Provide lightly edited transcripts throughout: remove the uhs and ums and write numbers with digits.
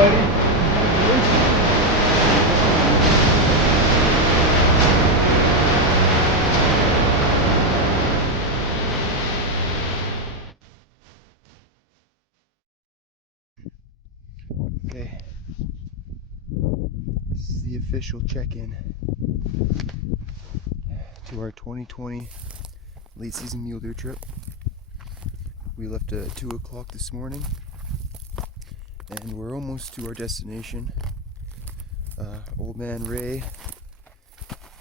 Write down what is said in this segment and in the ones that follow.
Okay, this is the official check-in to our 2020 late season mule deer trip. We left at 2 o'clock this morning and we're almost to our destination. Old man Ray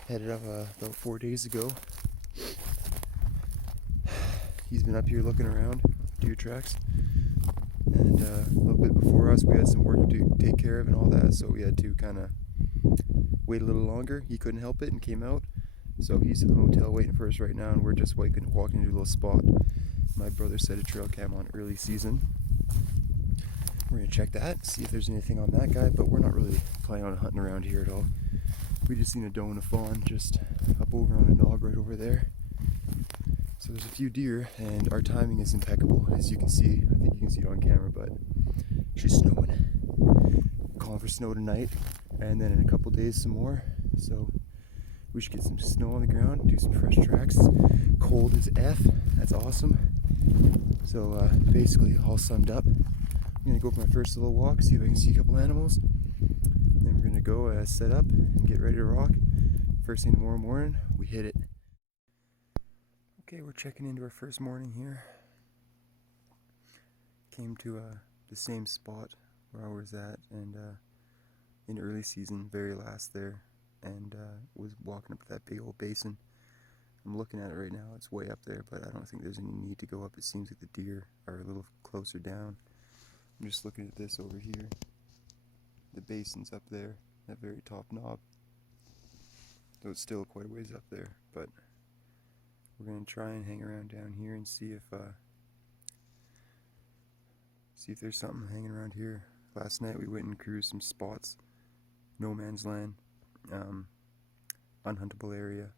headed up about 4 days ago. He's been up here looking around deer tracks, and a little bit before us we had some work to take care of and all that, so we had to kind of wait a little longer. He couldn't help it and came out, so he's in the motel waiting for us right now, and we're just walking into a little spot. My brother set a trail cam on early season. We're gonna check that, see if there's anything on that guy, but we're not really planning on hunting around here at all. We just seen a doe and a fawn just up over on a knob right over there. So there's a few deer, and our timing is impeccable, as you can see. I think you can see it on camera, but it's just snowing. Calling for snow tonight, and then in a couple days some more. So we should get some snow on the ground, do some fresh tracks. It's cold as F, that's awesome. So basically all summed up. I'm gonna go for my first little walk, see if I can see a couple animals. Then we're gonna go set up and get ready to rock. First thing tomorrow morning, we hit it. Okay, we're checking into our first morning here. Came to the same spot where I was at, and in early season, very last there, and was walking up that big old basin. I'm looking at it right now, it's way up there, but I don't think there's any need to go up. It seems like the deer are a little closer down. I'm just looking at this over here. The basin's up there, that very top knob. Though it's still quite a ways up there, but we're gonna try and hang around down here and see if there's something hanging around here. Last night we went and cruised some spots, no man's land, unhuntable area,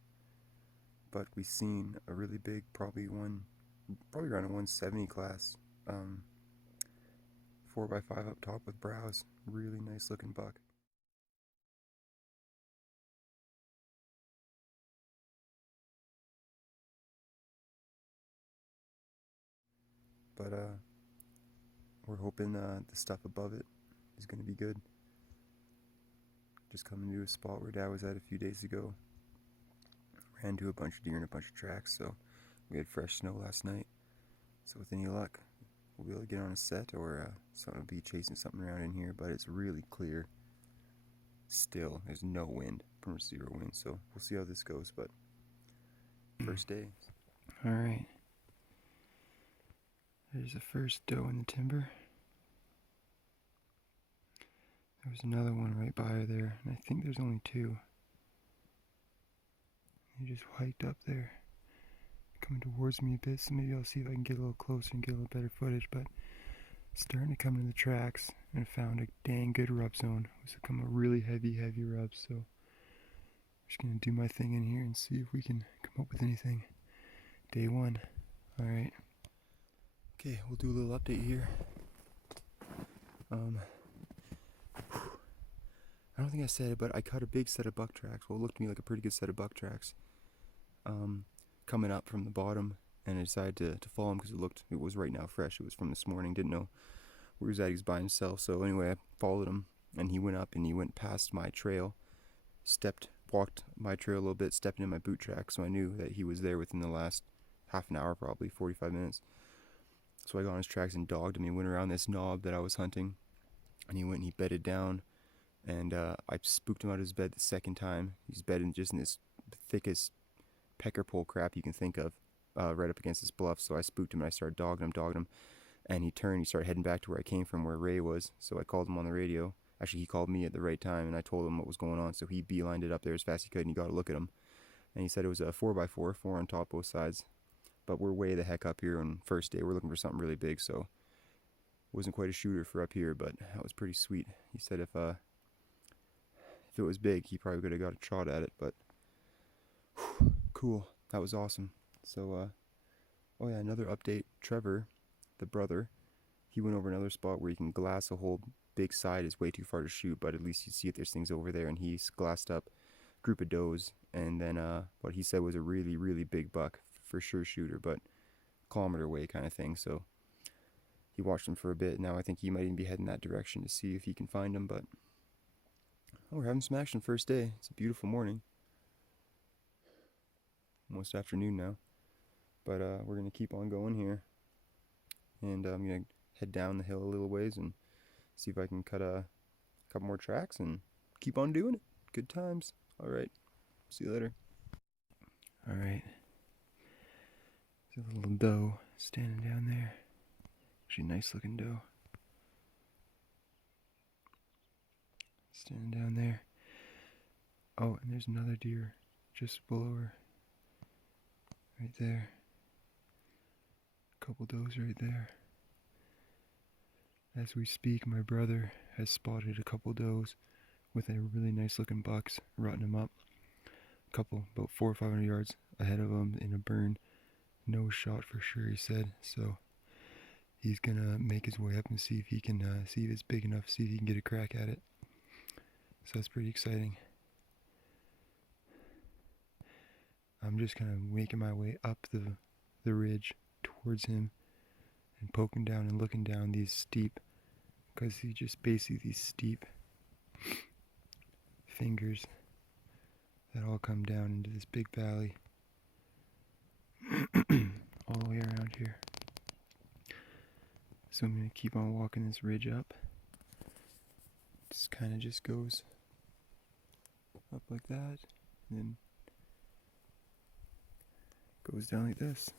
but we seen a really big, probably around a 170 class, 4x5 up top with brows, really nice looking buck. But we're hoping the stuff above it is going to be good. Just coming to a spot where Dad was at a few days ago. Ran into a bunch of deer and a bunch of tracks, so we had fresh snow last night. So with any luck, we'll be able to get on a set, or someone will be chasing something around in here, but it's really clear. Still, there's no wind, pretty much zero wind, so we'll see how this goes, but first day. Alright. There's the first doe in the timber. There was another one right by her there, and I think there's only two. He just hiked up there, coming towards me a bit, so maybe I'll see if I can get a little closer and get a little better footage, but starting to come into the tracks and found a dang good rub zone. It was become a really heavy rub, so I'm just gonna do my thing in here and see if we can come up with anything. Day one. Alright. Okay, we'll do a little update here. I don't think I said it, but I caught a big set of buck tracks. Well, it looked to me like a pretty good set of buck tracks coming up from the bottom, and I decided to follow him because it was right now fresh. It was from this morning. Didn't know where he was at. He was by himself. So anyway, I followed him, and he went up and he went past my trail, walked my trail a little bit, stepped into my boot track. So I knew that he was there within the last half an hour, probably 45 minutes. So I got on his tracks and dogged him. He went around this knob that I was hunting, and he went and he bedded down, and I spooked him out of his bed the second time. He's bedding just in this thickest pecker pole crap you can think of, right up against this bluff. So I spooked him and I started dogging him, and he started heading back to where I came from, where Ray was. So I called him on the radio. Actually, he called me at the right time, and I told him what was going on. So he beelined it up there as fast as he could, and he got a look at him. And he said it was a 4x4, 4 on top, both sides. But we're way the heck up here on first day. We're looking for something really big, so wasn't quite a shooter for up here, but that was pretty sweet. He said if it was big, he probably could have got a shot at it, but whew, cool. That was awesome. So, oh yeah, another update. Trevor, the brother, he went over another spot where you can glass a whole big side is way too far to shoot, but at least you see if there's things over there. And he's glassed up group of does, and then what he said was a really, really big buck, for sure shooter, but kilometer away kind of thing. So he watched him for a bit. Now I think he might even be heading that direction to see if he can find him. But we're having some action first day. It's a beautiful morning, almost afternoon now, but we're gonna keep on going here, and I'm gonna head down the hill a little ways and see if I can cut a couple more tracks and keep on doing it. Good times. All right, see you later. All right, there's a little doe standing down there. Actually, nice looking doe. Standing down there. Oh, and there's another deer just below her. Right there. A couple does right there. As we speak, my brother has spotted a couple does with a really nice looking bucks, rutting them up. A couple, about 400 or 500 yards ahead of him in a burn. No shot for sure, he said. So he's gonna make his way up and see if he can, see if it's big enough, see if he can get a crack at it. So that's pretty exciting. I'm just kind of making my way up the ridge towards him and poking down and looking down these steep, because he just basically these steep fingers that all come down into this big valley all the way around here. So I'm going to keep on walking this ridge up. This kind of just goes up like that, and then goes down like this.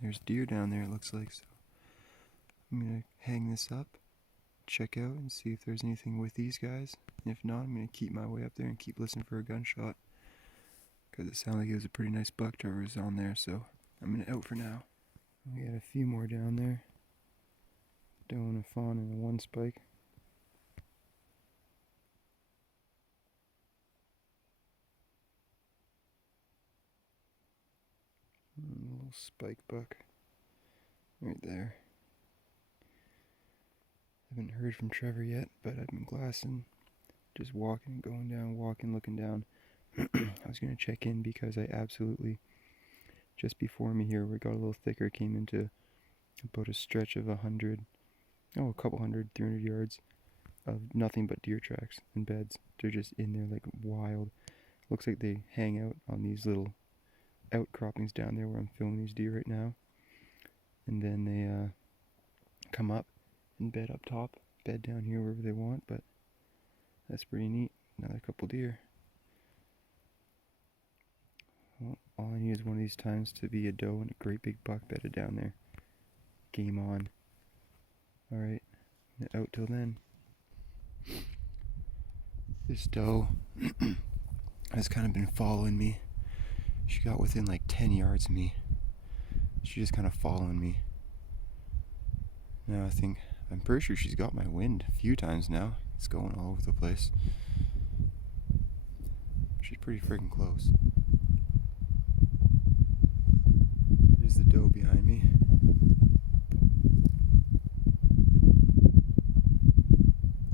There's deer down there, it looks like. So I'm going to hang this up, check out and see if there's anything with these guys. And if not, I'm going to keep my way up there and keep listening for a gunshot, because it sounded like it was a pretty nice buck Trevor was on there. So I'm going to out for now. We got a few more down there. Doe and a fawn and a one spike. And a little spike buck right there. Haven't heard from Trevor yet, but I've been glassing, just walking, going down, walking, looking down. I was going to check in because I absolutely, just before me here, we got a little thicker, came into about a stretch of a couple hundred, 300 yards of nothing but deer tracks and beds. They're just in there like wild. Looks like they hang out on these little outcroppings down there where I'm filming these deer right now. And then they come up and bed up top, bed down here wherever they want, but that's pretty neat. Another couple deer. Well, all I need is one of these times to be a doe and a great big buck bedded down there. Game on. Alright, out till then. This doe has kind of been following me. She got within like 10 yards of me. She's just kind of following me. Now I'm pretty sure she's got my wind a few times now. It's going all over the place. She's pretty freaking close. There's the doe behind me.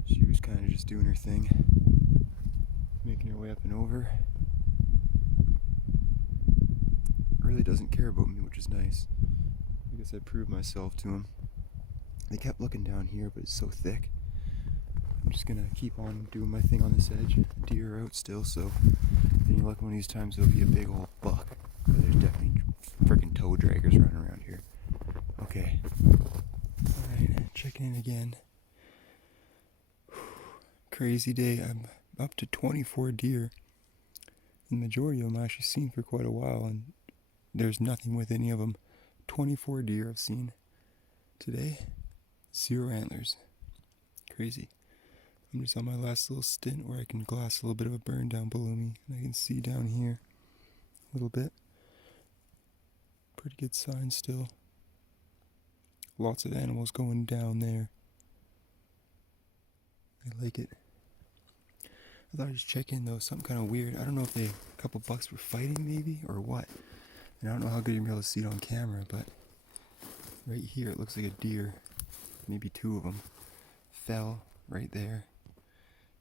She was kind of just doing her thing, making her way up and over. Really doesn't care about me, which is nice. I guess I proved myself to him. They kept looking down here, but it's so thick. I'm just gonna keep on doing my thing on this edge. The deer are out still, so if any luck one of these times there'll be a big old buck. But there's definitely freaking toe draggers running around here. Okay. Alright, checking in again. Crazy day. I'm up to 24 deer. The majority of them I've actually seen for quite a while, and there's nothing with any of them. 24 deer I've seen today. 0 antlers. Crazy. I'm just on my last little stint where I can glass a little bit of a burn down below me, and I can see down here a little bit. Pretty good sign still. Lots of animals going down there. I like it. I thought I'd just check in though, something kind of weird. I don't know if a couple bucks were fighting maybe, or what. And I don't know how good you're able to see it on camera, but right here it looks like a deer, maybe 2 of them, fell right there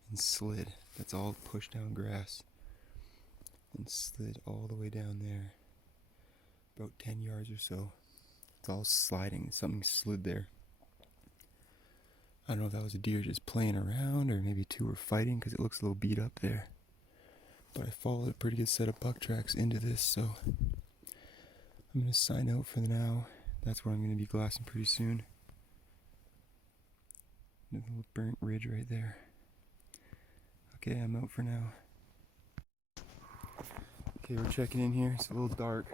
and slid. That's all pushed down grass and slid all the way down there, about 10 yards or so. It's all sliding. Something slid there. I don't know if that was a deer just playing around or maybe two were fighting because it looks a little beat up there. But I followed a pretty good set of buck tracks into this, so I'm going to sign out for now. That's where I'm going to be glassing pretty soon. A little burnt ridge right there. Okay, I'm out for now. Okay, we're checking in here. It's a little dark.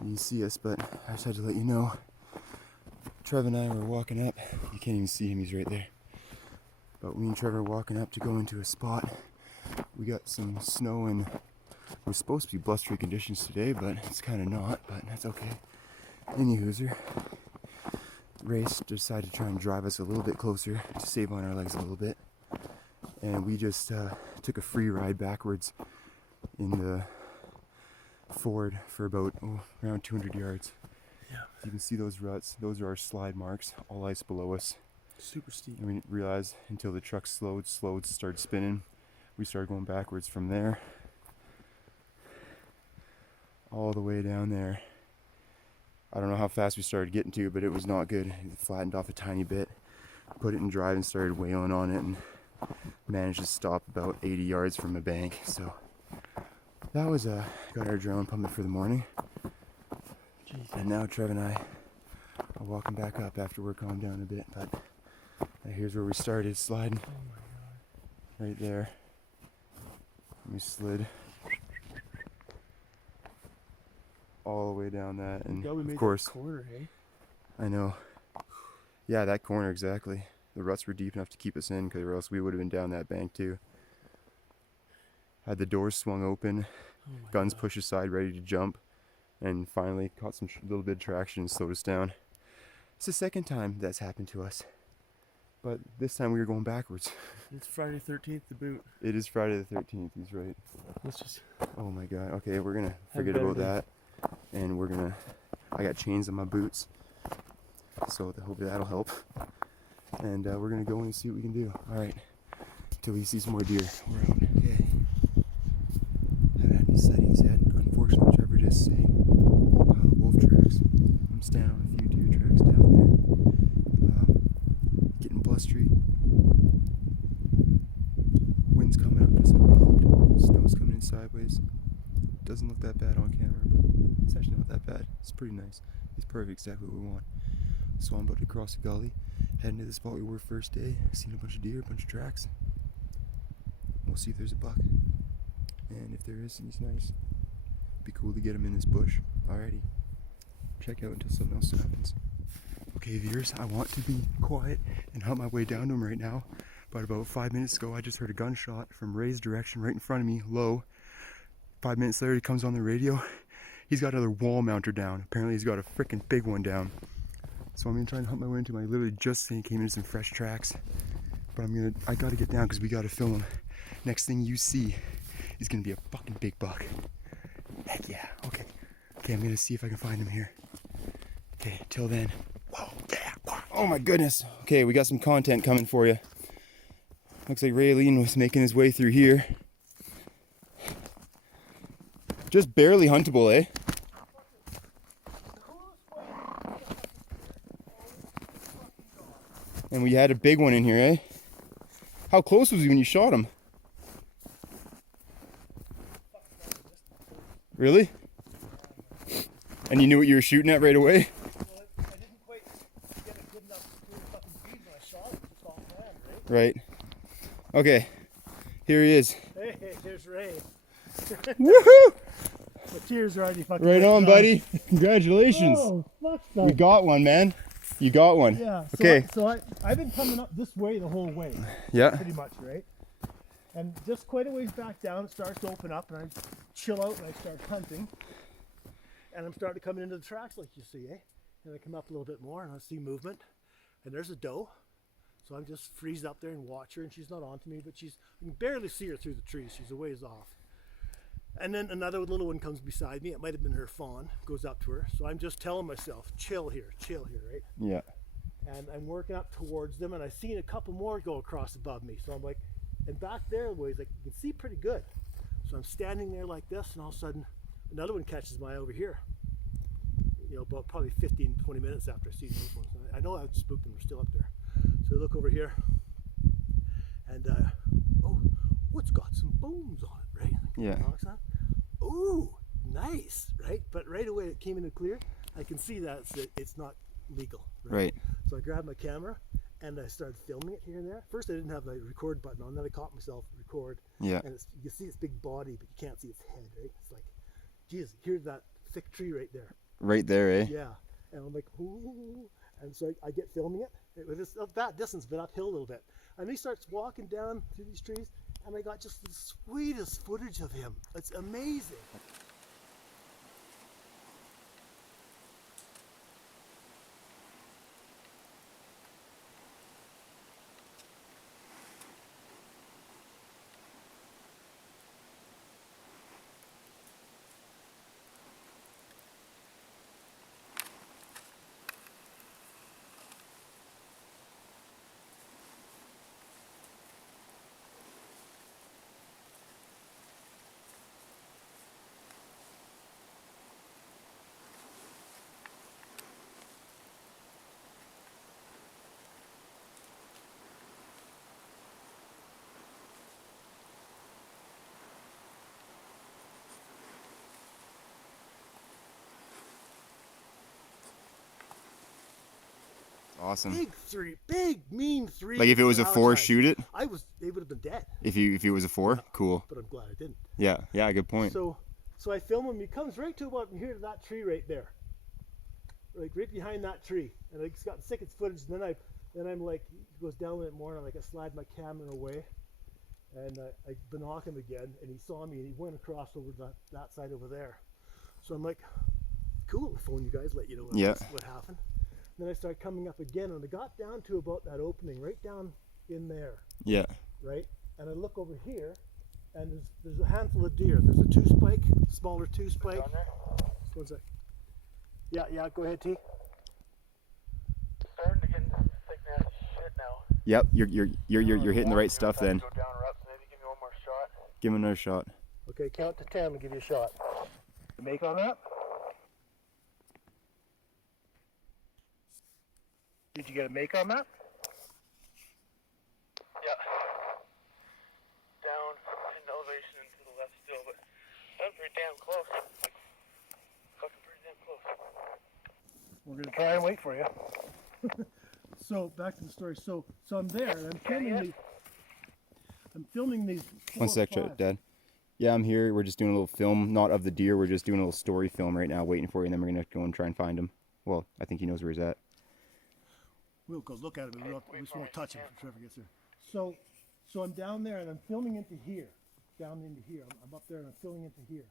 You can see us, but I just had to let you know. Trevor and I were walking up. You can't even see him, he's right there. But me and Trevor are walking up to go into a spot. We got some snow and it was supposed to be blustery conditions today, but it's kind of not, but that's okay. Anywhooser, Race decided to try and drive us a little bit closer to save on our legs a little bit. And we just took a free ride backwards in the ford for about around 200 yards. Yeah. You can see those ruts. Those are our slide marks, all ice below us. Super steep. And we didn't realize until the truck slowed, started spinning. We started going backwards from there all the way down there. I don't know how fast we started getting to, but it was not good. It flattened off a tiny bit. Put it in drive and started wailing on it and managed to stop about 80 yards from a bank. So that was got our adrenaline pumping for the morning. Jeez. And now Trev and I are walking back up after we're calmed down a bit. But here's where we started sliding. Oh my God. Right there. We slid all the way down that, and We made of course, that corner, eh? I know. Yeah, that corner exactly. The ruts were deep enough to keep us in, because or else we would have been down that bank too. Had the doors swung open, guns pushed aside, ready to jump, and finally caught some little bit of traction and slowed us down. It's the second time that's happened to us, but this time we were going backwards. It's Friday 13th to boot. It is Friday the 13th. He's right. Let's just. Oh my God. Okay, we're gonna forget about that, and we're gonna. I got chains on my boots, so hopefully that'll help. And we're gonna go in and see what we can do. All right, till we see some more deer. We're out. Okay. Haven't had any sightings yet. Unfortunately, Trevor just saying whole pile of wolf tracks. I'm standing on a few deer tracks down there. Getting blustery. Wind's coming up just like we hoped. Snow's coming in sideways. Doesn't look that bad on camera, but it's actually not that bad. It's pretty nice. It's perfect, exactly what we want. So I'm about to cross the gully, heading to the spot we were first day. Seen a bunch of deer, a bunch of tracks. We'll see if there's a buck. And if there is, he's nice. Be cool to get him in this bush. Alrighty. Check out until something else happens. Okay, viewers, I want to be quiet and hunt my way down to him right now. But about 5 minutes ago, I just heard a gunshot from Ray's direction right in front of me, low. 5 minutes later, he comes on the radio. He's got another wall mounter down. Apparently, he's got a freaking big one down. So I'm gonna try and hunt my way into him. I literally just came into some fresh tracks. But I gotta get down because we gotta film him. Next thing you see is gonna be a fucking big buck. Heck yeah, okay. Okay, I'm gonna see if I can find him here. Okay, till then. Whoa, yeah. Oh my goodness. Okay, we got some content coming for you. Looks like Raylene was making his way through here. Just barely huntable, eh? And we had a big one in here, eh? How close was he when you shot him? Really? And you knew what you were shooting at right away? Well, I didn't quite get a good enough fucking speed when I shot it. Just off land, Right. Okay. Here he is. right? Hey, there's Ray. Woohoo! The tears are already fucking. Right on, buddy. Congratulations. Oh, fuck, We got one, man. You got one. Yeah. Okay. I've been coming up this way the whole way. Yeah. Pretty much, right? And just quite a ways back down, it starts to open up, and I chill out and I start hunting. And I'm starting to come into the tracks like you see, eh? And I come up a little bit more and I see movement. And there's a doe. So I'm just freeze up there and watch her, and she's not onto me, but I can barely see her through the trees. She's a ways off. And then another little one comes beside me. It might have been her fawn, goes up to her. So I'm just telling myself, chill here, right? Yeah. and I'm working up towards them, and I seen a couple more go across above me. So I'm like, and back there ways like you can see pretty good. So I'm standing there like this, and all of a sudden another one catches my eye over here. You know, about probably 15, 20 minutes after I see those ones. I know I've spooked them, they're still up there. So I look over here, and oh, it's got some bones on it, right? Yeah. Ooh, nice, right? But right away it came into clear. I can see that it's not legal, Right. So I grabbed my camera and I started filming it here and there. First I didn't have the record button on, then I caught myself record. Yeah. And you can see its big body, but you can't see its head, right? It's like, geez, here's that thick tree right there. Right there, eh? Yeah. And I'm like, ooh. And so I get filming it. It was just that distance, but uphill a little bit. And he starts walking down through these trees, and I got just the sweetest footage of him. It's amazing. Awesome. Big mean three. Like if it was a 4, outside. shoot it. They would have been dead. If it was a 4, cool. But I'm glad I didn't. Yeah, good point. So I film him. He comes right to about here to that tree right there, like right behind that tree. And I just got the sickest footage. And then I'm like, he goes down a little bit more, and I slide my camera away, and I binoc him again, and he saw me, and he went across over that side over there. So I'm like, cool. I'll phone you guys, let you know what happened. Then I started coming up again, and I got down to about that opening, right down in there. Yeah. Right? And I look over here, and there's a handful of deer. There's a 2-spike, smaller 2-spike. Just one sec. Yeah, go ahead, T. Starting to get into thick nasty shit now. Yep, you're hitting the right stuff then. Go down reps, maybe give me one more shot. Give him another shot. Okay, count to 10 and give you a shot. Make on that. Did you get a make on that? Yeah. Down in elevation and to the left still, but that was pretty damn close. Like, fucking pretty damn close. We're gonna try and wait for you. So back to the story. So I'm there and I'm filming these. 1 sec, Dad. Yeah, I'm here. We're just doing a little film, not of the deer. We're just doing a little story film right now, waiting for you, and then we're gonna go and try and find him. Well, I think he knows where he's at. We'll go look at him. We just won't touch him if Trevor gets there. So I'm down there and I'm filming into here, down into here. I'm up there and I'm filming into here,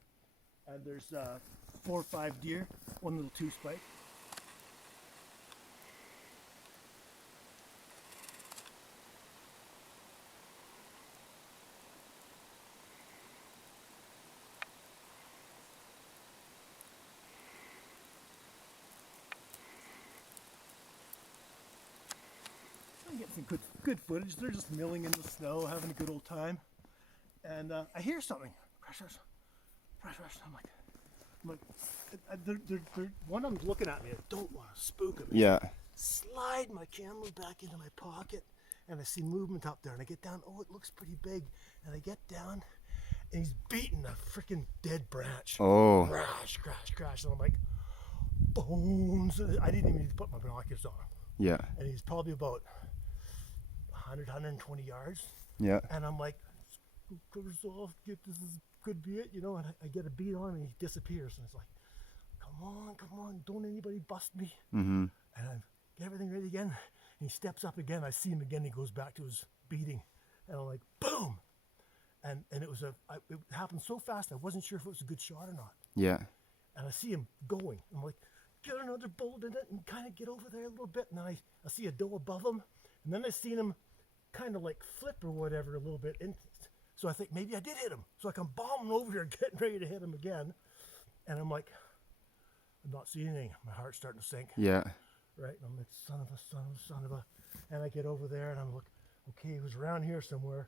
and there's 4 or 5 deer, one little 2-spike. I'm getting some good footage. They're just milling in the snow, having a good old time. And I hear something. Crash. I'm like, one of them's looking at me. I don't want to spook him. Yeah. Slide my camera back into my pocket, and I see movement up there. And I get down. Oh, it looks pretty big. And I get down, and he's beating a freaking dead branch. Oh. Crash. And I'm like, bones. I didn't even need to put my binoculars on. Yeah. And he's probably about 100, 120 yards. Yeah. And I'm like, off, could be it, you know, and I get a beat on him and he disappears. And it's like, come on, don't anybody bust me. Mm-hmm. And I get everything ready again. And he steps up again. I see him again. He goes back to his beating. And I'm like, boom. And it happened so fast, I wasn't sure if it was a good shot or not. Yeah. And I see him going. I'm like, get another bullet in it and kind of get over there a little bit. And then I see a doe above him. And then I seen him kind of like flip or whatever a little bit. So I think maybe I did hit him. So I come bombing over here, getting ready to hit him again. And I'm like, I'm not seeing anything. My heart's starting to sink. Yeah. right? And I'm like, son of a. And I get over there and I'm like, okay, he was around here somewhere,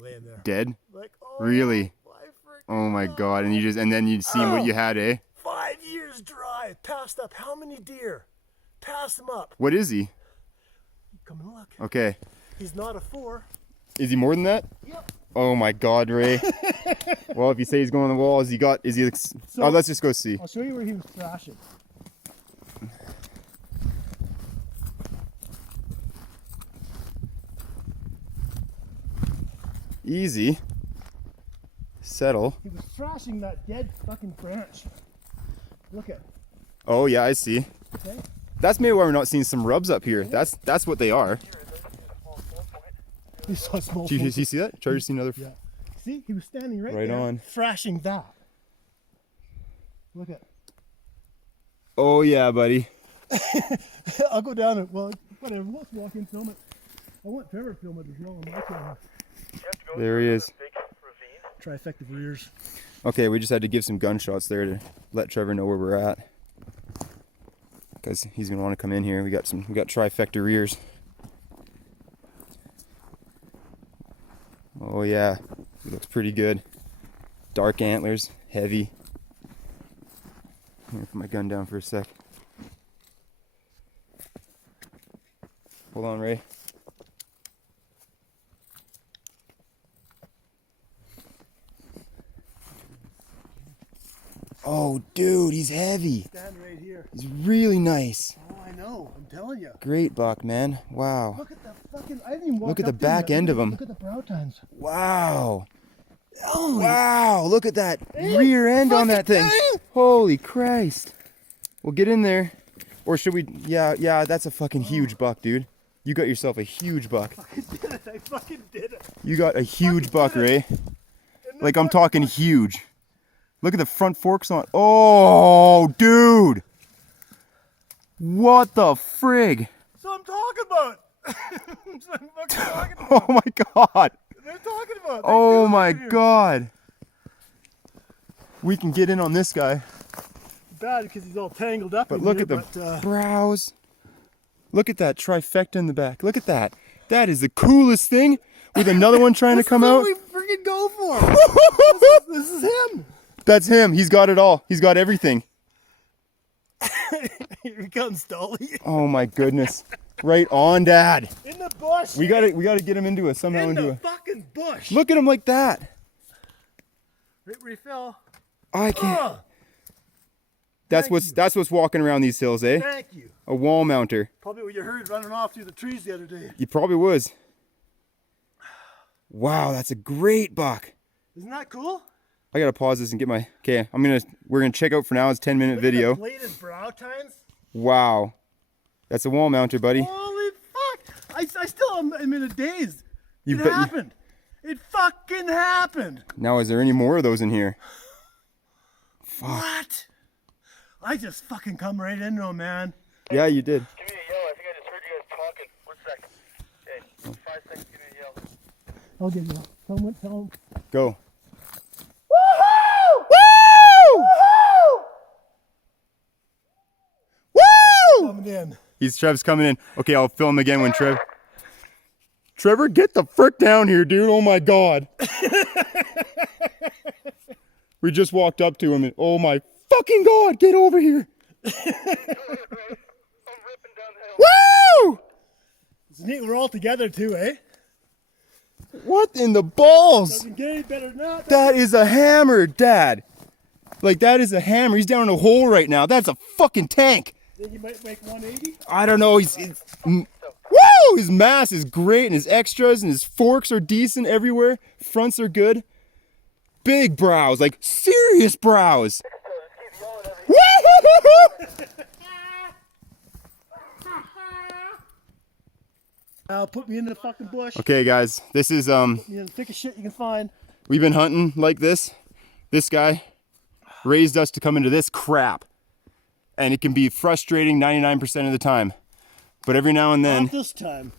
laying there. Dead? Like, oh, Really? my freaking Oh my God! And then you'd seen what you had, eh? 5 years dry, passed up. How many deer? Pass them up. What is he? Come and look. Okay. He's not a 4. Is he more than that? Yep. Oh my God, Ray. Well, if you say he's going on the wall, oh, let's just go see. I'll show you where he was thrashing. Easy. Settle. He was thrashing that dead fucking branch. Look at. Oh yeah, I see. Okay. That's maybe why we're not seeing some rubs up here. That's what they are. You saw a small. Did you see that? Try to see another. Yeah. See, he was standing right Right there, on. thrashing that. Look at. Oh yeah, buddy. I'll go down and whatever. Let's walk in, film it. I want Trevor to film it as well on my camera. There he is. Trifecta of rears. Okay, we just had to give some gunshots there to let Trevor know where we're at, because he's gonna want to come in here. We got trifecta rears. Oh yeah, he looks pretty good. Dark antlers, heavy. I'm gonna put my gun down for a sec. Hold on, Ray. Oh, dude, he's heavy. Stand right here. He's really nice. Oh, I know. I'm telling you. Great buck, man. Wow. Look at the fucking. I didn't even walk Look at the up to him back yet. end of him. Look at the brow tines. Wow. Holy Wow, look at that rear end on that thing. Holy Christ. We'll get in there. Or should we? Yeah, that's a fucking huge buck, dude. You got yourself a huge buck. I did it. I fucking did it. You got a huge buck, Ray. And the Like, I'm buck- talking huge. Look at the front forks on. Oh, dude. What the frig? So I'm talking about. So I'm fucking talking about. Oh my God. They're talking about. Oh my God. We can get in on this guy. Bad because he's all tangled up. But in look here, at the but, brows. Look at that trifecta in the back. Look at that. That is the coolest thing. With another one trying to come This out. is what we freaking go for. This is him. That's him. He's got it all. He's got everything. Here he comes, Dolly. Oh my goodness. Right on, Dad. In the bush. We gotta get him into it somehow. in the fucking bush. Look at him like that. Right where he fell. I can't. Oh, That's thank you. that's what's walking around these hills, eh? thank you. A wall mounter. Probably what you heard running off through the trees the other day. You probably was. Wow, that's a great buck. Isn't that cool? I gotta pause this and get my. Okay, we're gonna check out for now. It's a 10-minute Look at video. the bladed brow tines. Wow, that's a wall mounter, buddy. Holy fuck! I still am in a daze. You It bet- happened. It fucking happened. Now, is there any more of those in here? What? I just fucking come right into him, man. Yeah, you did. Give me a yell. I think I just heard you guys talking. 1 second. Okay, 5 seconds. Give me a yell. I'll give you. Tell him. Go. Woohoo! Woo! Woo! Coming in. Trev's coming in. Okay, I'll film again when Trevor, get the frick down here, dude. Oh my God. We just walked up to him and oh my fucking God, get over here. I'm ripping down the hill. Woo! It's neat. We're all together too, eh? What in the balls? Doesn't get any better than that. That is a hammer, Dad. Like, that is a hammer. He's down in a hole right now. That's a fucking tank. Think you might make 180? I don't know. Woo! His mass is great, and his extras and his forks are decent everywhere. Fronts are good. Big brows, like serious brows. Woo! Put me in the fucking bush. Okay, guys, this is Put me in the thickest shit you can find. we've been hunting like this. This guy raised us to come into this crap, and it can be frustrating 99% of the time. But every now and then, Not this time.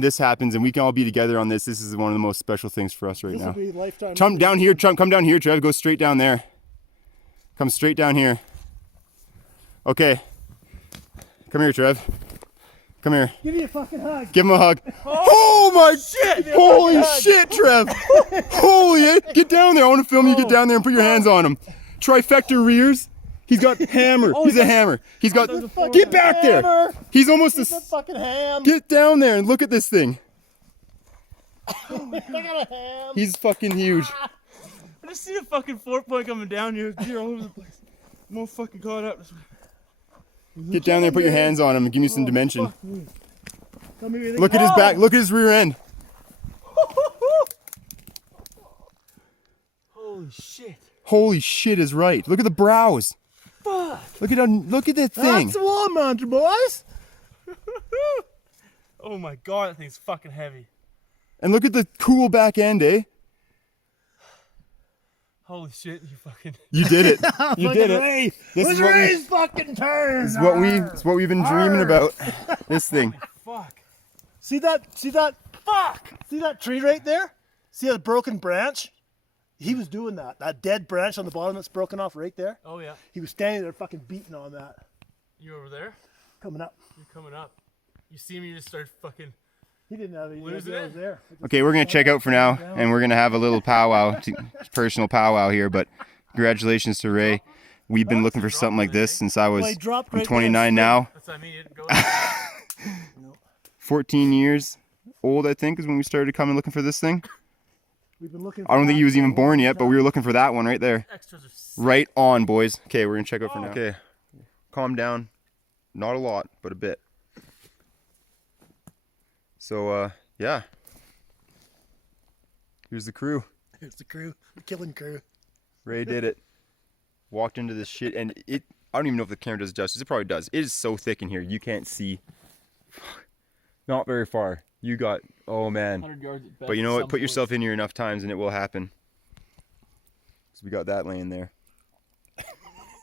this happens, and we can all be together on this. This is one of the most special things for us right This now. will be lifetime. Come down here, come down here, Trev. Go straight down there. Come straight down here. Okay. Come here, Trev. Come here. Give me a fucking hug. Give him a hug. Oh my shit! Holy shit, Trev! Holy, get down there. I want to film you get down there and put your hands on him. Trifecta rears. He's got hammer. He's a hammer. He's got. Get back there. He's almost a Fucking ham. Get down there and look at this thing. I got a ham. He's fucking huge. I just see a fucking 4-point coming down here. Deer all over the place. I'm all fucking caught up. Get down there and put your hands on him and give me some dimension. Tell me Look at his back. Look at his rear end. Holy shit. Holy shit is right. Look at the brows. Fuck. Look at that thing. That's the wall mounter, boys. Oh my god, that thing's fucking heavy. And look at the cool back end, eh? Holy shit, you fucking. You did it. You did it. Ray. This is Look what at we. Ray's fucking turn. It's what we've been dreaming about. This thing. Fuck. See that? Fuck. See that tree right there? See that broken branch? He was doing that. That dead branch on the bottom that's broken off right there. Oh yeah. He was standing there fucking beating on that. You over there? Coming up. You're coming up. You see me, you just start fucking. He didn't have any Losing idea I it? was there. Okay, we're gonna check out for now, and we're gonna have a little powwow, personal powwow here. But congratulations to Ray. We've been looking for something like this since I was. Well, he dropped I'm right 29 there. now. That's what I mean. You didn't go. 14 years old, I think, is when we started coming looking for this thing. We've been looking. I don't for think that he was for a even born long yet, but time. we were looking for that one right there. Extras are sick. Right on, boys. Okay, we're gonna check out for now. Okay, calm down. Not a lot, but a bit. So, yeah. Here's the crew. Here's the crew. The killing crew. Ray did it. Walked into this shit, and it. I don't even know if the camera does justice. It probably does. It is so thick in here. You can't see. Not very far. You got. Oh man. 100 yards at best. But you know at what? some Put point. yourself in here enough times, and it will happen. So we got that laying there.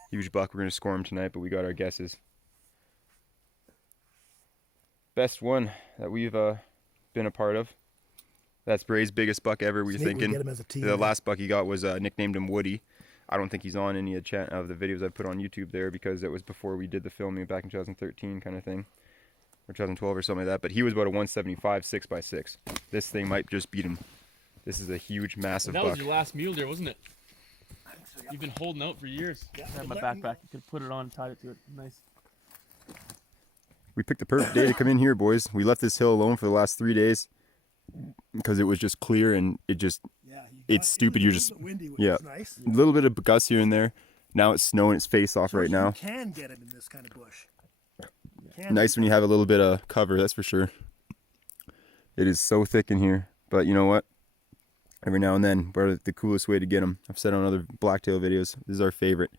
Huge buck. We're gonna score him tonight, but we got our guesses. Best one that we've been a part of. That's Bray's biggest buck ever. We're Snake would thinking. get him as a team. The last buck he got was nicknamed him Woody. I don't think he's on any of the videos I put on YouTube there because it was before we did the filming back in 2013 kind of thing. Or 2012 or something like that. But he was about a 175 6x6. This thing might just beat him. This is a huge, massive That buck. was your last mule deer, wasn't it? You've been holding out for years. Yeah. I have my backpack. You could put it on, tied it to it. Nice. We picked the perfect day to come in here, boys. We left this hill alone for the last 3 days because it was just clear and it just Yeah, it's stupid. You're just windy, which yeah. is nice. a little bit of gust here and there. Now it's snowing its face off right now. You can get him in this kind of bush. You can. Nice when you have a little bit of cover, that's for sure. It is so thick in here, but you know what? Every now and then, we're the coolest way to get them. I've said on other blacktail videos, this is our favorite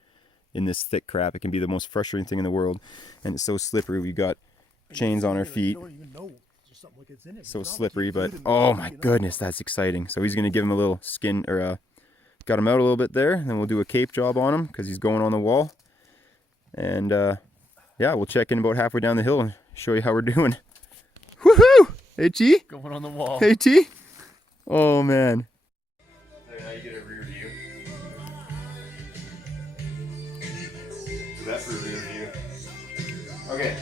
in this thick crap. It can be the most frustrating thing in the world, and it's so slippery. We've got chains on our feet, You don't even know there's something like it's in it. so It's not slippery. like But food in oh there, my you know? goodness, that's exciting. So he's gonna give him a little skin, or got him out a little bit there, and then we'll do a cape job on him because he's going on the wall. And yeah, we'll check in about halfway down the hill and show you how we're doing. Woohoo! Hey T. Going on the wall. Hey T. Oh man. Now you get a rear view. So that's for a rear view. Okay.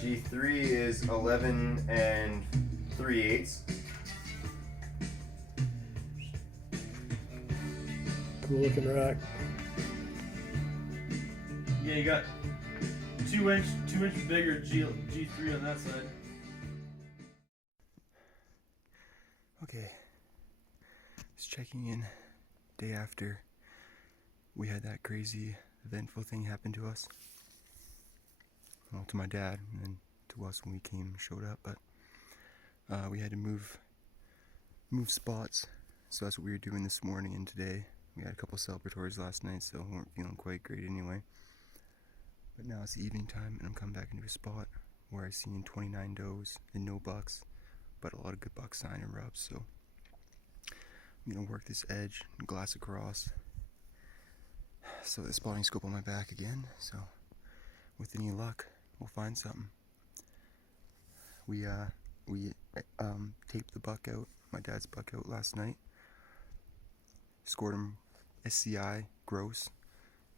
G3 is 11 3/8. Cool looking rack. Yeah, you got 2 inches bigger G3 on that side. Okay. Just checking in day after we had that crazy eventful thing happen to us. Well, to my dad and then to us when we came and showed up, but we had to move spots. So that's what we were doing this morning and today. We had a couple celebratories last night, so we weren't feeling quite great anyway. But now it's the evening time, and I'm coming back into a spot where I seen 29 does and no bucks, but a lot of good buck sign and rubs. So I'm gonna work this edge and glass across. So the spotting scope on my back again. So with any luck, we'll find something. We taped the buck out. my dad's buck out last night. Scored him SCI, gross.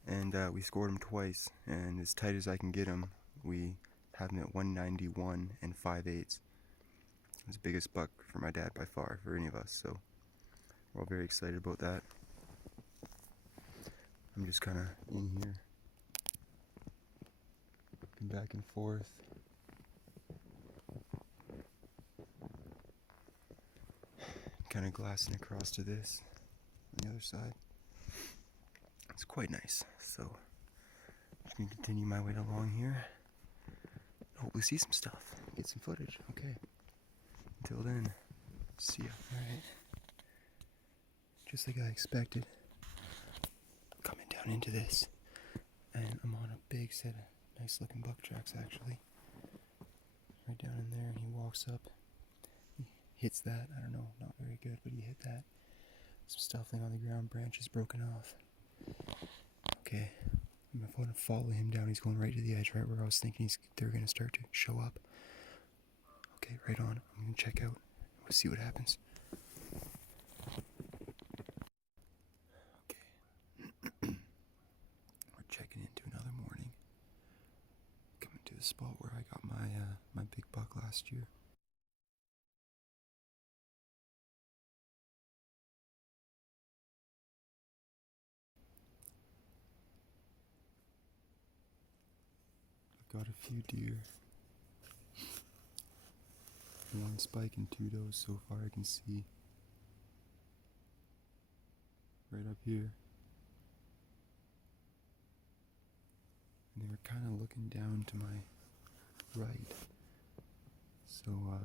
And we scored him twice. And as tight as I can get him, we have him at 191 and 5/8. It's the biggest buck for my dad by far, for any of us. So we're all very excited about that. I'm just kind of in here, looking back and forth. Kind of glassing across to this on the other side. It's quite nice. So I'm just gonna continue my way along here. Hopefully see some stuff, get some footage. Okay. Until then, see ya. Alright. Just like I expected. Coming down into this. And I'm on a big set of nice looking buck tracks actually. Right down in there, and he walks up. He hits that. I don't know, not very good, but he hit that. Some stuff laying on the ground, branches broken off. Okay. I'm going to follow him down. He's going right to the edge, right where I was thinking they're going to start to show up. Okay, right on. I'm going to check out. We'll see what happens. Okay. We're checking into another morning. Coming to the spot where I got my big buck last year. Got a few deer. One spike and 2 does so far I can see. Right up here. And they were kind of looking down to my right. So, I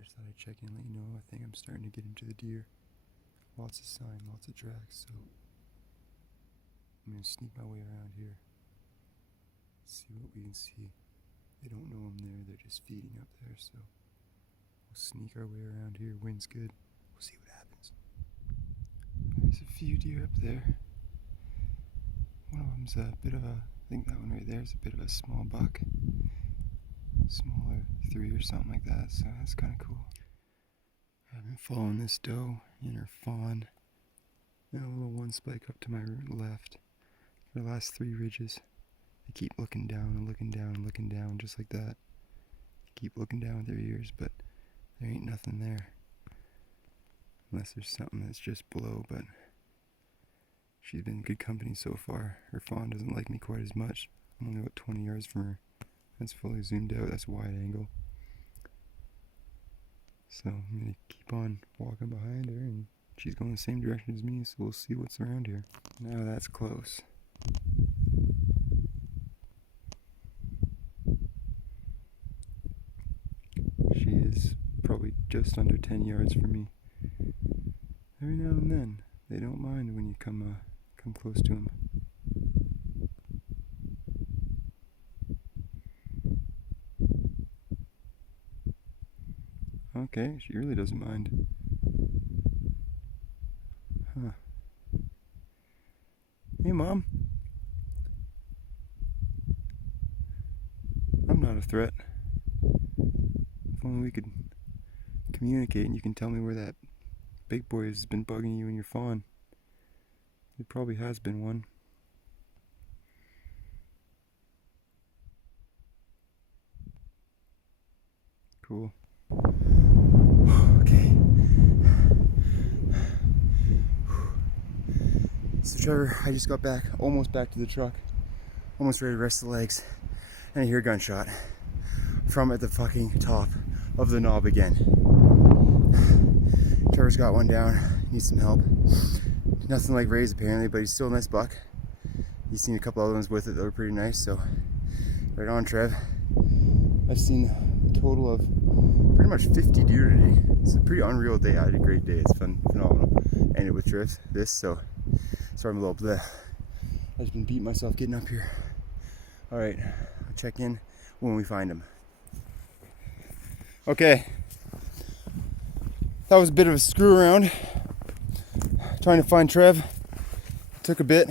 just thought I'd check in and let you know. I think I'm starting to get into the deer. Lots of sign, lots of tracks, so I'm going to sneak my way around here, see what we can see. They don't know I'm there, they're just feeding up there, so we'll sneak our way around here. Wind's good, we'll see what happens. There's a few deer up there. One of them's a bit of a, I think that one right there is a bit of a small buck. Smaller 3 or something like that, so that's kind of cool. I've been following this doe and her fawn. And a little one spike up to my left. For the last 3 ridges, they keep looking down and looking down and looking down just like that. They keep looking down with their ears, but there ain't nothing there. Unless there's something that's just below, but she's been good company so far. Her fawn doesn't like me quite as much. I'm only about 20 yards from her. That's fully zoomed out, that's wide angle. So I'm gonna keep on walking behind her, and she's going the same direction as me, so we'll see what's around here. Now that's close. She is probably just under 10 yards from me. Every now and then, they don't mind when you come close to them. Okay, she really doesn't mind. Huh. Hey, Mom. I'm not a threat. If only we could communicate and you can tell me where that big boy has been bugging you and your fawn. It probably has been one. Cool. Okay. So Trevor, I just got back, almost back to the truck, almost ready to rest the legs, and I hear a gunshot from at the fucking top of the knob again. Trevor's got one down, needs some help. Nothing like raised apparently, but he's still a nice buck. He's seen a couple other ones with it that were pretty nice, so right on, Trev. I've seen a total of pretty much 50 deer today. It's a pretty unreal day. I had a great day. It's fun, phenomenal. Ended with Trev, so sorry I'm a little bleh. I've just been beating myself getting up here. Alright, I'll check in when we find him. Okay. That was a bit of a screw around. Trying to find Trev. Took a bit.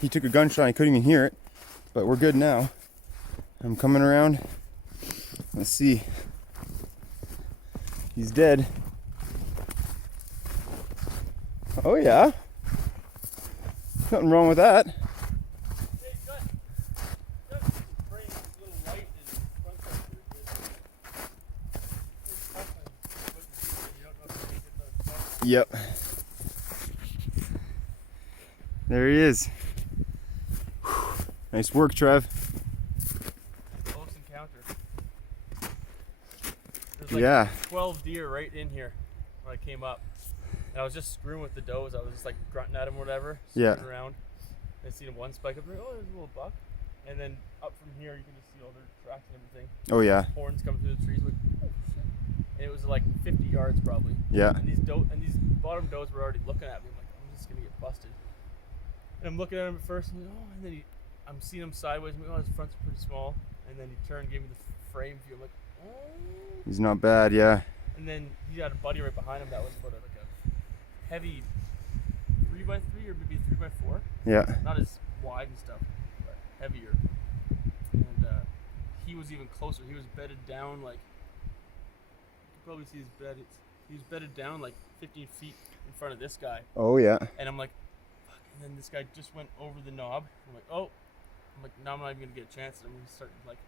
He took a gunshot, I couldn't even hear it. But we're good now. I'm coming around. Let's see. He's dead. Oh yeah. Nothing wrong with that. Yep. There he is. Whew. Nice work, Trev. Close encounter. There's like Yeah. 12 deer right in here when I came up. And I was just screwing with the does. I was just like grunting at him or whatever. Yeah. Screwing around. I seen one spike up there. Oh, there's a little buck. And then up from here, you can just see all their tracks and everything. Oh yeah. Horns coming through the trees. Like, oh shit. And it was like 50 yards probably. Yeah. And these bottom does were already looking at me. I'm like, I'm just gonna get busted. And I'm looking at him at first, and, and then I'm seeing him sideways. I'm like, oh, his front's pretty small. And then he turned, gave me the frame view. I'm like, oh. He's not bad, yeah. And then he had a buddy right behind him that was about like a heavy 3x3 or maybe 3x4. Yeah. Not as wide and stuff, but heavier. And he was even closer. He was bedded down like, you can probably see his bed. He was bedded down like 15 feet in front of this guy. Oh yeah. And I'm like, fuck. And then this guy just went over the knob. I'm like, oh. I'm like, now I'm not even gonna get a chance. And I'm gonna start like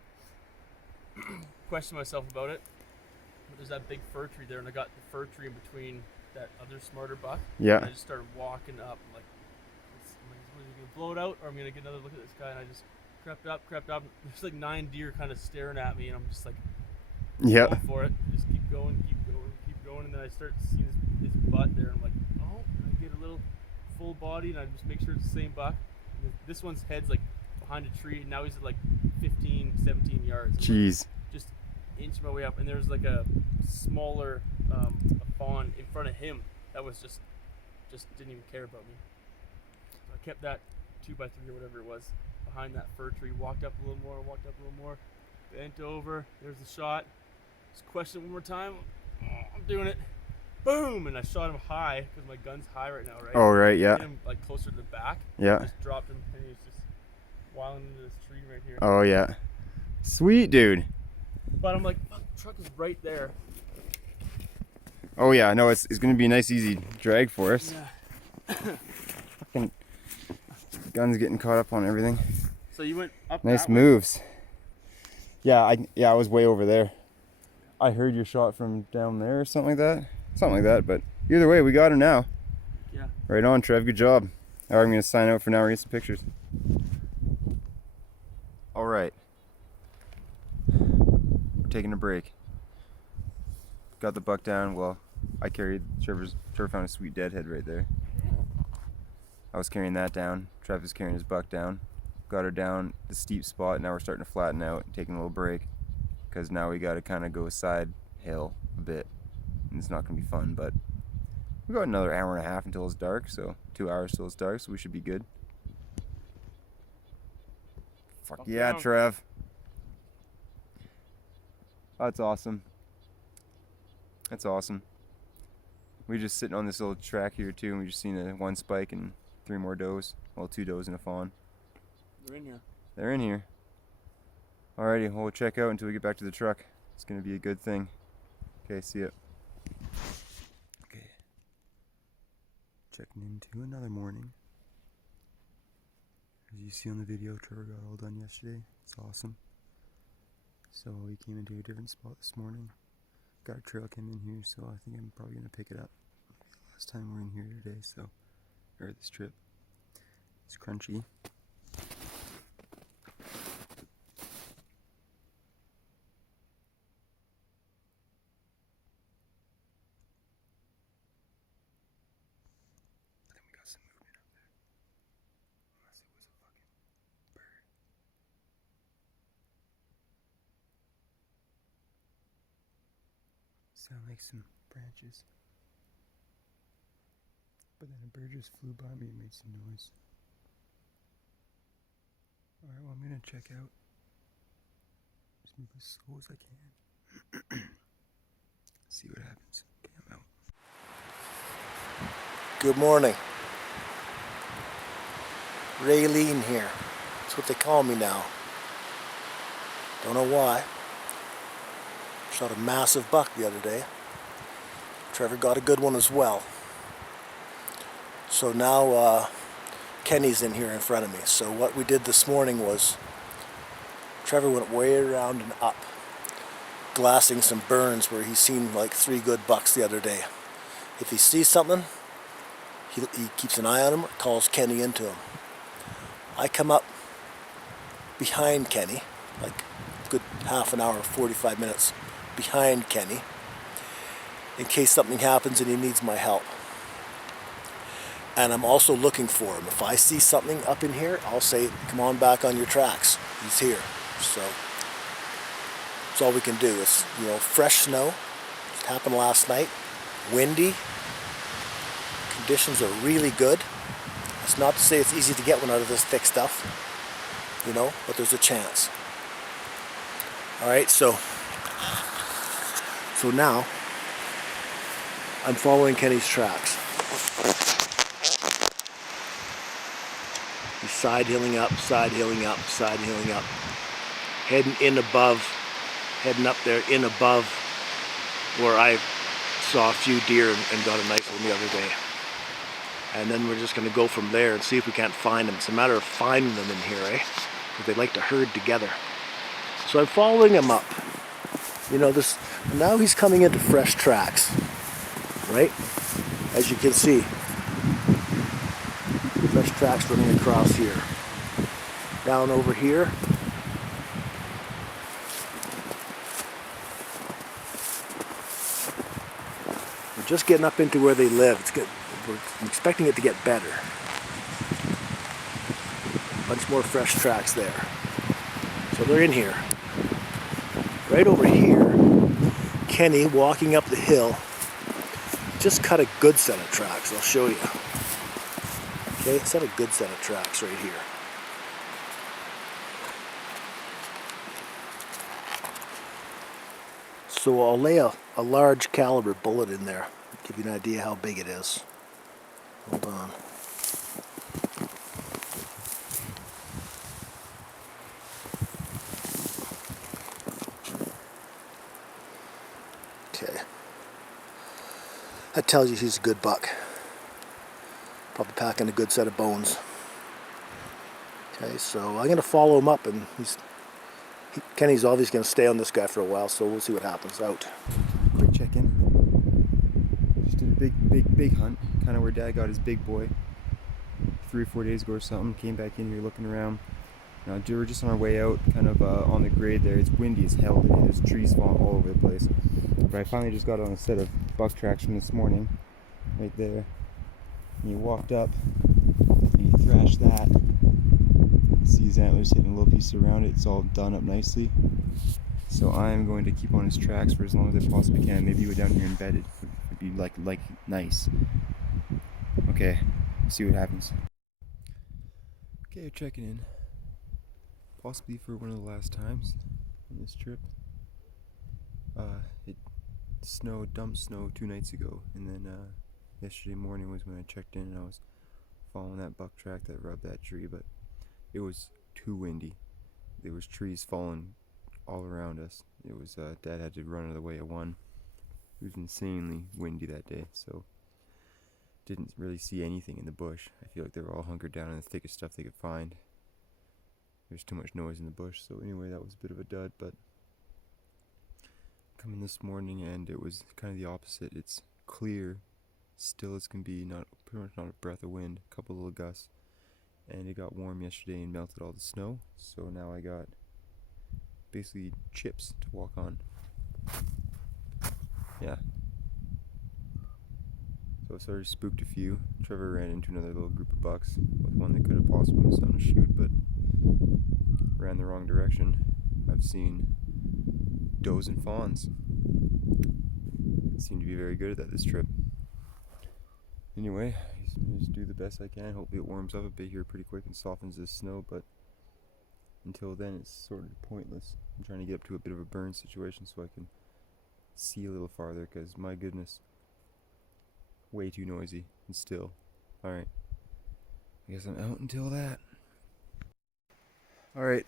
question myself about it. But there's that big fir tree there, and I got the fir tree in between that other smarter buck. Yeah. And I just started walking up. I'm like, am I gonna blow it out, or I'm gonna get another look at this guy? And I just crept up. There's like 9 deer kind of staring at me, and I'm just like, Yeah. going for it. Just keep going. And then I start seeing his butt there. And I'm like, oh, and I get a little full body, and I just make sure it's the same buck. And this one's head's like behind a tree, and now he's at like 15, 17 yards. And Jeez. just inch my way up, and there's like a smaller a fawn in front of him that was just didn't even care about me. So I kept that 2x3 or whatever it was behind that fir tree, walked up a little more, bent over, there's the shot, just question it one more time. Oh, I'm doing it, boom, and I shot him high because my gun's high right now, right? Oh right, yeah. Hit him like closer to the back. Yeah. Just dropped him, and he was just wilding into this tree right here. Oh yeah. Sweet dude. But I'm like, fuck, the truck is right there. Oh yeah, no, it's gonna be a nice easy drag for us. Yeah. Fucking gun's getting caught up on everything. So you went up Nice that way? moves. Yeah, I was way over there. I heard your shot from down there or something like that. But either way, we got him now. Yeah. Right on, Trev. Good job. All right, I'm gonna sign out for now. We're gonna get some pictures. All right. We're taking a break. Got the buck down. Well, I carried Trevor found a sweet deadhead right there. I was carrying that down. Trev was carrying his buck down. Got her down the steep spot. Now we're starting to flatten out and taking a little break, because now we got to kind of go side hill a bit, and it's not gonna be fun. But we got another hour and a half until it's dark, so 2 hours till it's dark, so we should be good. Fuck yeah, down. Trev. That's awesome. That's awesome. We're just sitting on this little track here too, and we just seen one spike and 3 more does. Well, 2 does and a fawn. They're in here. They're in here. Alrighty, we'll check out until we get back to the truck. It's gonna be a good thing. Okay, see ya. Okay. Checking into another morning. As you see on the video, Trevor got all done yesterday. It's awesome. So we came into a different spot this morning. Got a trail cam in here, so I think I'm probably gonna pick it up. Maybe the last time we're in here today, or this trip. It's crunchy. I think we got some movement up there. Unless it was a fucking bird. Sound like some branches. But then a bird just flew by me and made some noise. Alright, well, I'm gonna check out. Just move as slow as I can. See what happens. Okay, I'm out. Good morning. Raylene here. That's what they call me now. Don't know why. Shot a massive buck the other day. Trevor got a good one as well. So now Kenny's in here in front of me. So what we did this morning was Trevor went way around and up, glassing some burns where he's seen like 3 good bucks the other day. If he sees something, he keeps an eye on him, calls Kenny into him. I come up behind Kenny, like a good half an hour, 45 minutes behind Kenny, in case something happens and he needs my help. And I'm also looking for him. If I see something up in here, I'll say, come on back on your tracks. He's here. So that's all we can do. It's, fresh snow. It happened last night. Windy. Conditions are really good. It's not to say it's easy to get one out of this thick stuff, but there's a chance. All right, so now I'm following Kenny's tracks. He's side hilling up, side hilling up, side hilling up. Heading up there in above where I saw a few deer and got a nice one the other day. And then we're just going to go from there and see if we can't find them. It's a matter of finding them in here, eh? Because they like to herd together. So I'm following him up. Now he's coming into fresh tracks, right? As you can see. Fresh tracks running across here. Down over here. We're just getting up into where they live. It's good. I'm expecting it to get better. A bunch more fresh tracks there. So they're in here. Right over here, Kenny walking up the hill just cut a good set of tracks. I'll show you. Okay, it's got a good set of tracks right here. So I'll lay a large caliber bullet in there. Give you an idea how big it is. Hold on. Okay. That tells you he's a good buck. Probably packing a good set of bones. Okay, so I'm going to follow him up, and Kenny's obviously going to stay on this guy for a while, so we'll see what happens. Out. Quick check-in. Just did a big hunt, kind of where Dad got his big boy 3 or 4 days ago or something. Came back in here looking around. Now we're just on our way out, kind of on the grade there. It's windy as hell today. There's trees falling all over the place. But I finally just got on a set of buck tracks from this morning, right there. And he walked up, and he thrashed that. See his antlers hitting a little piece around it. It's all done up nicely. So I'm going to keep on his tracks for as long as I possibly can. Maybe go down here embedded would be like nice. Okay, see what happens. Okay, checking in. Possibly for one of the last times on this trip. It dumped snow 2 nights ago, and then yesterday morning was when I checked in and I was following that buck track that rubbed that tree, but it was too windy. There was trees falling all around us. It was Dad had to run out of the way of one. It was insanely windy that day, so didn't really see anything in the bush. I feel like they were all hunkered down in the thickest stuff they could find. There's too much noise in the bush, so anyway, that was a bit of a dud, but coming this morning and it was kind of the opposite. It's clear, still as can be, pretty much not a breath of wind, a couple little gusts. And it got warm yesterday and melted all the snow, so now I got basically chips to walk on. Yeah. So I sort of spooked a few. Trevor ran into another little group of bucks with one that could have possibly been something to shoot, but ran the wrong direction. I've seen does and fawns. Seem to be very good at that this trip. Anyway, just do the best I can. Hopefully it warms up a bit here pretty quick and softens this snow, but until then it's sort of pointless. I'm trying to get up to a bit of a burn situation so I can see a little farther, because my goodness, way too noisy and still. Alright, I guess I'm out until that. Alright,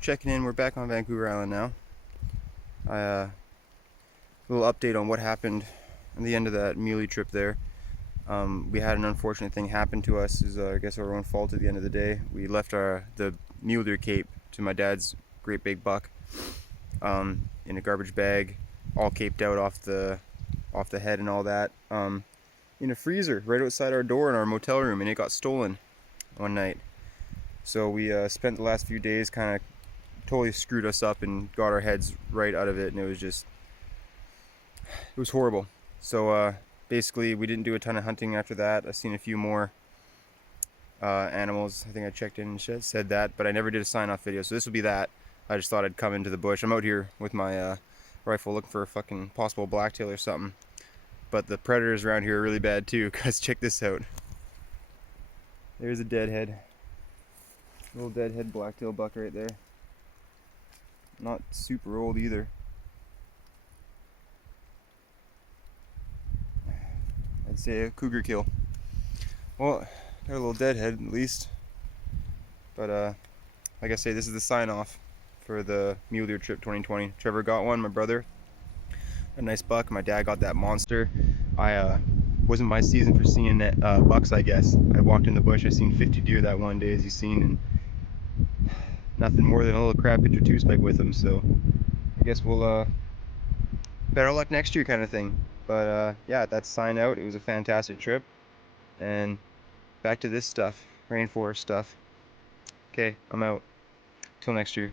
checking in. We're back on Vancouver Island now. I little update on what happened at the end of that muley trip there. We had an unfortunate thing happen to us. It was, I guess, our own fault at the end of the day. We left the mule deer cape to my dad's great big buck in a garbage bag, all caped out off the head and all that, in a freezer right outside our door in our motel room, and it got stolen one night. So we spent the last few days kind of totally screwed us up and got our heads right out of it, and it was horrible. So basically we didn't do a ton of hunting after that. I've seen a few more animals. I think I checked in and said that, but I never did a sign-off video, so this will be that. I just thought I'd come into the bush. I'm out here with my rifle looking for a fucking possible blacktail or something, but the predators around here are really bad too, because check this out. There's a deadhead. Little deadhead blacktail buck right there. Not super old either. I'd say a cougar kill. Well, got a little deadhead at least. But like I say, this is the sign off for the mule deer trip 2020. Trevor got one, my brother. A nice buck. My dad got that monster. Wasn't my season for seeing bucks, I guess. I walked in the bush, I seen 50 deer that one day, as you've seen, and nothing more than a little crab pitcher two spike with them. So I guess we'll better luck next year kind of thing. But yeah, that's sign out. It was a fantastic trip, and back to this stuff, rainforest stuff. Okay, I'm out. Till next year.